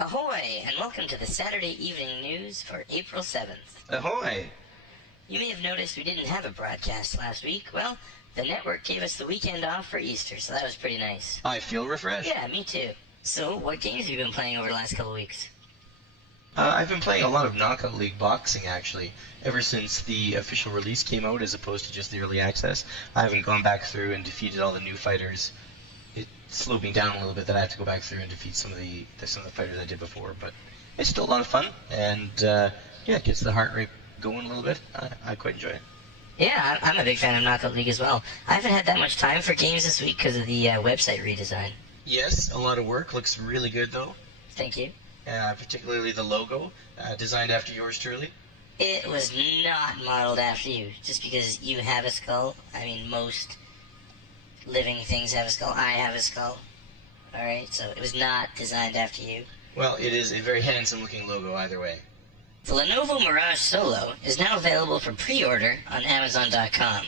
Ahoy, and welcome to the Saturday Evening News for April 7th. Ahoy! You may have noticed we didn't have a broadcast last week. Well, the network gave us the weekend off for Easter, so that was pretty nice. I feel refreshed. Yeah, me too. So, what games have you been playing over the last couple of weeks? I've been playing a lot of Knockout League boxing, actually, ever since the official release came out as opposed to just the early access. I haven't gone back through and defeated all the new fighters. It slowed me down a little bit that I have to go back through and defeat some of the fighters I did before, but it's still a lot of fun, and yeah, it gets the heart rate going a little bit. I quite enjoy it. Yeah, I'm a big fan of Knockout League as well. I haven't had that much time for games this week because of the website redesign. Yes, a lot of work. Looks really good, though. Thank you. Particularly the logo, designed after yours truly. It was not modeled after you, just because you have a skull. I mean, most living things have a skull. I have a skull. Alright, so it was not designed after you. Well, it is a very handsome-looking logo either way. The Lenovo Mirage Solo is now available for pre-order on Amazon.com.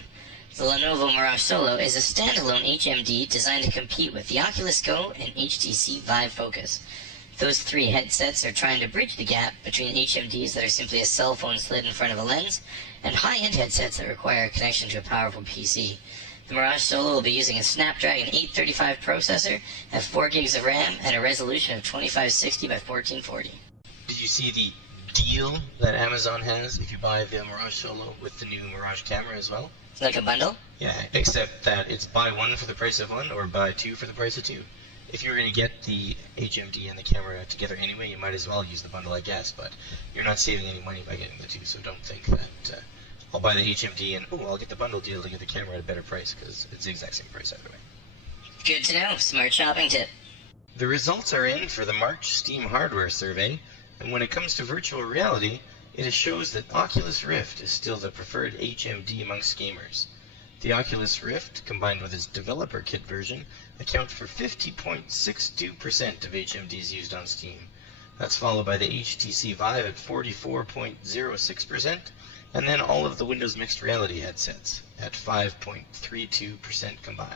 The Lenovo Mirage Solo is a standalone HMD designed to compete with the Oculus Go and HTC Vive Focus. Those three headsets are trying to bridge the gap between HMDs that are simply a cell phone slid in front of a lens and high-end headsets that require a connection to a powerful PC. The Mirage Solo will be using a Snapdragon 835 processor, have 4 gigs of RAM, and a resolution of 2560 by 1440. Did you see the deal that Amazon has if you buy the Mirage Solo with the new Mirage camera as well? Like a bundle? Yeah, except that it's buy one for the price of one or buy two for the price of two. If you're going to get the HMD and the camera together anyway, you might as well use the bundle, I guess, but you're not saving any money by getting the two, so don't think that I'll buy the HMD and, I'll get the bundle deal to get the camera at a better price, because it's the exact same price either way. Good to know. Smart shopping tip. The results are in for the March Steam hardware survey, and when it comes to virtual reality, it shows that Oculus Rift is still the preferred HMD amongst gamers. The Oculus Rift, combined with its developer kit version, account for 50.62% of HMDs used on Steam. That's followed by the HTC Vive at 44.06%, and then all of the Windows Mixed Reality headsets at 5.32% combined.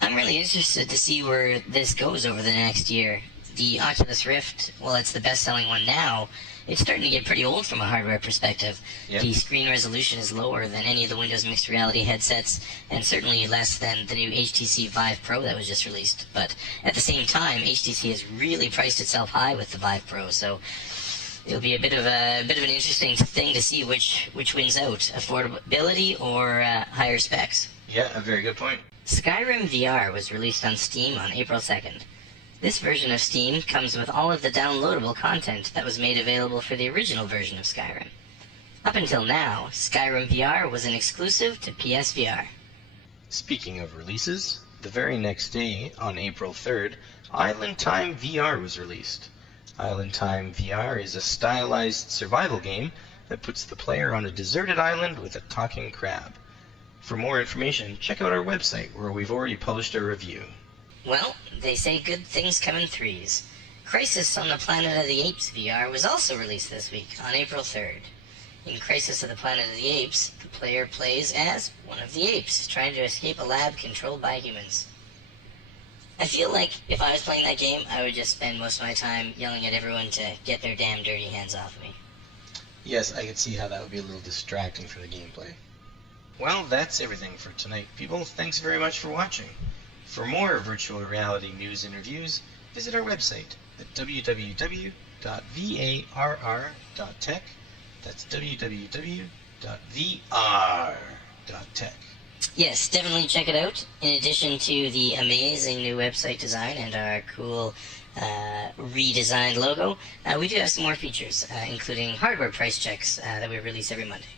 I'm really interested to see where this goes over the next year. The Oculus Rift, well, it's the best-selling one now. It's starting to get pretty old from a hardware perspective. Yep. The screen resolution is lower than any of the Windows Mixed Reality headsets, and certainly less than the new HTC Vive Pro that was just released. But at the same time, HTC has really priced itself high with the Vive Pro, so it'll be a bit of an interesting thing to see which wins out, affordability or higher specs. Yeah, a very good point. Skyrim VR was released on Steam on April 2nd. This version of Steam comes with all of the downloadable content that was made available for the original version of Skyrim. Up until now, Skyrim VR was an exclusive to PSVR. Speaking of releases, the very next day, on April 3rd, Island Time VR was released. Island Time VR is a stylized survival game that puts the player on a deserted island with a talking crab. For more information, check out our website where we've already published a review. Well, they say good things come in threes. Crisis on the Planet of the Apes VR was also released this week, on April 3rd. In Crisis of the Planet of the Apes, the player plays as one of the apes, trying to escape a lab controlled by humans. I feel like if I was playing that game, I would just spend most of my time yelling at everyone to get their damn dirty hands off of me. Yes, I could see how that would be a little distracting for the gameplay. Well, that's everything for tonight, people. Thanks very much for watching. For more virtual reality news and reviews, visit our website at www.varr.tech. That's www.vr.tech. Yes, definitely check it out. In addition to the amazing new website design and our cool redesigned logo, we do have some more features, including hardware price checks that we release every Monday.